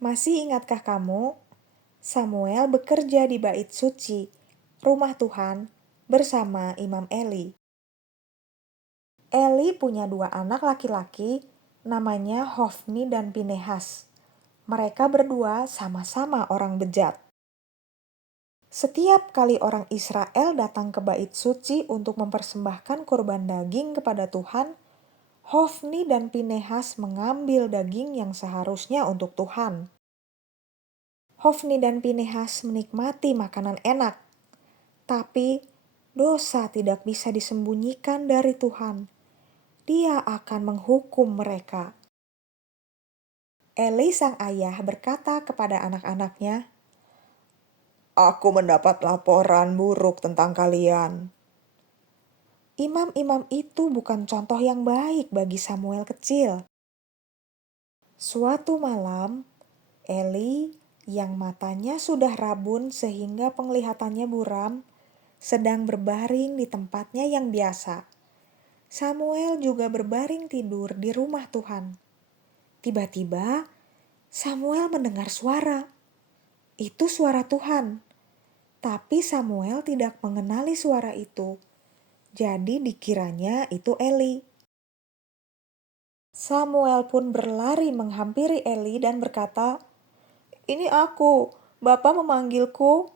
Masih ingatkah kamu? Samuel bekerja di bait suci, rumah Tuhan, bersama Imam Eli. Eli punya dua anak laki-laki, namanya Hofni dan Pinehas. Mereka berdua sama-sama orang bejat. Setiap kali orang Israel datang ke bait suci untuk mempersembahkan kurban daging kepada Tuhan, Hofni dan Pinehas mengambil daging yang seharusnya untuk Tuhan. Hofni dan Pinehas menikmati makanan enak, tapi dosa tidak bisa disembunyikan dari Tuhan. Dia akan menghukum mereka. Eli sang ayah berkata kepada anak-anaknya, "Aku mendapat laporan buruk tentang kalian." Imam-imam itu bukan contoh yang baik bagi Samuel kecil. Suatu malam, Eli yang matanya sudah rabun sehingga penglihatannya buram, sedang berbaring di tempatnya yang biasa. Samuel juga berbaring tidur di rumah Tuhan. Tiba-tiba, Samuel mendengar suara. Itu suara Tuhan. Tapi Samuel tidak mengenali suara itu. Jadi dikiranya itu Eli. Samuel pun berlari menghampiri Eli dan berkata, "Ini aku, Bapa memanggilku."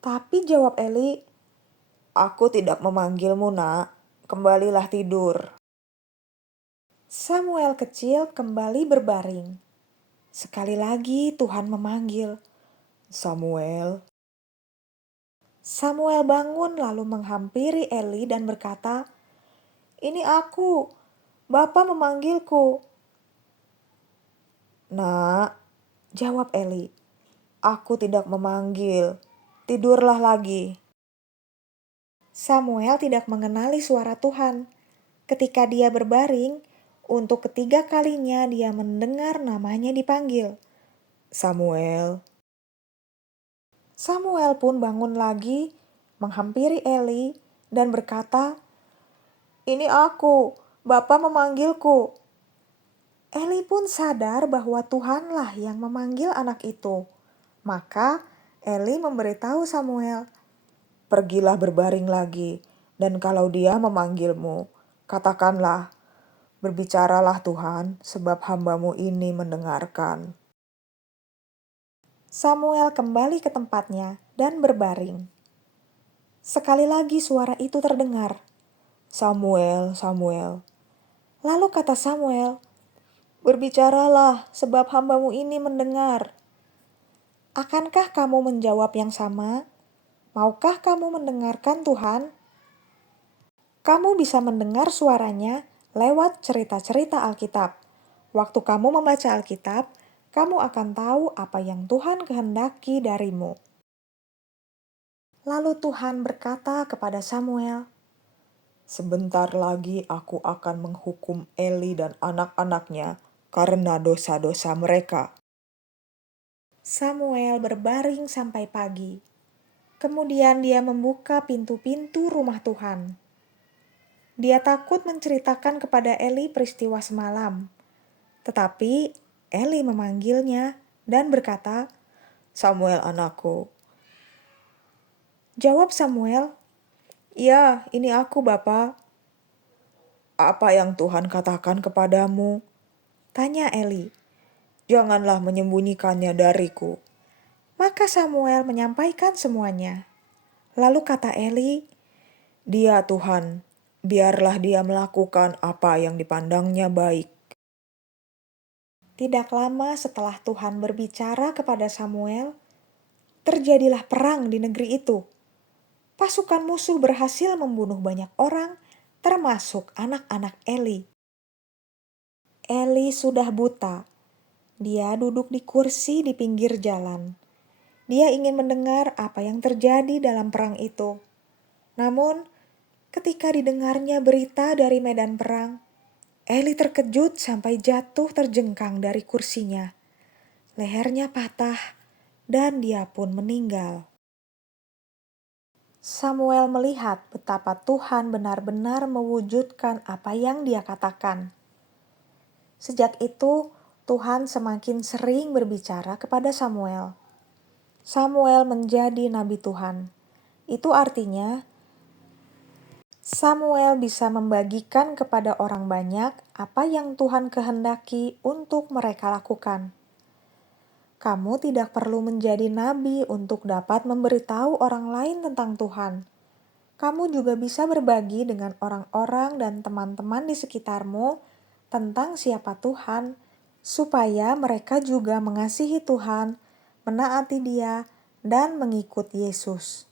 Tapi jawab Eli, "Aku tidak memanggilmu, Nak. Kembalilah tidur." Samuel kecil kembali berbaring. Sekali lagi Tuhan memanggil, "Samuel." Samuel bangun lalu menghampiri Eli dan berkata, "Ini aku, Bapa memanggilku." "Nak," jawab Eli, "aku tidak memanggil. Tidurlah lagi." Samuel tidak mengenali suara Tuhan. Ketika dia berbaring, untuk ketiga kalinya dia mendengar namanya dipanggil, "Samuel." Samuel pun bangun lagi, menghampiri Eli, dan berkata, "Ini aku, Bapa memanggilku." Eli pun sadar bahwa Tuhanlah yang memanggil anak itu. Maka Eli memberitahu Samuel, "Pergilah berbaring lagi, dan kalau dia memanggilmu, katakanlah, 'Berbicaralah Tuhan, sebab hamba-Mu ini mendengarkan.'" Samuel kembali ke tempatnya dan berbaring. Sekali lagi suara itu terdengar, "Samuel, Samuel." Lalu kata Samuel, "Berbicaralah, sebab hamba-Mu ini mendengar." Akankah kamu menjawab yang sama? Maukah kamu mendengarkan Tuhan? Kamu bisa mendengar suaranya lewat cerita-cerita Alkitab. Waktu kamu membaca Alkitab, kamu akan tahu apa yang Tuhan kehendaki darimu. Lalu Tuhan berkata kepada Samuel, "Sebentar lagi aku akan menghukum Eli dan anak-anaknya karena dosa-dosa mereka." Samuel berbaring sampai pagi. Kemudian dia membuka pintu-pintu rumah Tuhan. Dia takut menceritakan kepada Eli peristiwa semalam. Tetapi Eli memanggilnya dan berkata, "Samuel anakku." Jawab Samuel, "Ya, ini aku, Bapa." "Apa yang Tuhan katakan kepadamu?" tanya Eli. "Janganlah menyembunyikannya dariku." Maka Samuel menyampaikan semuanya. Lalu kata Eli, "Dia Tuhan, biarlah dia melakukan apa yang dipandangnya baik." Tidak lama setelah Tuhan berbicara kepada Samuel, terjadilah perang di negeri itu. Pasukan musuh berhasil membunuh banyak orang, termasuk anak-anak Eli. Eli sudah buta. Dia duduk di kursi di pinggir jalan. Dia ingin mendengar apa yang terjadi dalam perang itu. Namun, ketika didengarnya berita dari medan perang, Eli terkejut sampai jatuh terjengkang dari kursinya. Lehernya patah dan dia pun meninggal. Samuel melihat betapa Tuhan benar-benar mewujudkan apa yang dia katakan. Sejak itu, Tuhan semakin sering berbicara kepada Samuel. Samuel menjadi nabi Tuhan. Itu artinya Samuel bisa membagikan kepada orang banyak apa yang Tuhan kehendaki untuk mereka lakukan. Kamu tidak perlu menjadi nabi untuk dapat memberitahu orang lain tentang Tuhan. Kamu juga bisa berbagi dengan orang-orang dan teman-teman di sekitarmu tentang siapa Tuhan, supaya mereka juga mengasihi Tuhan, menaati Dia, dan mengikut Yesus.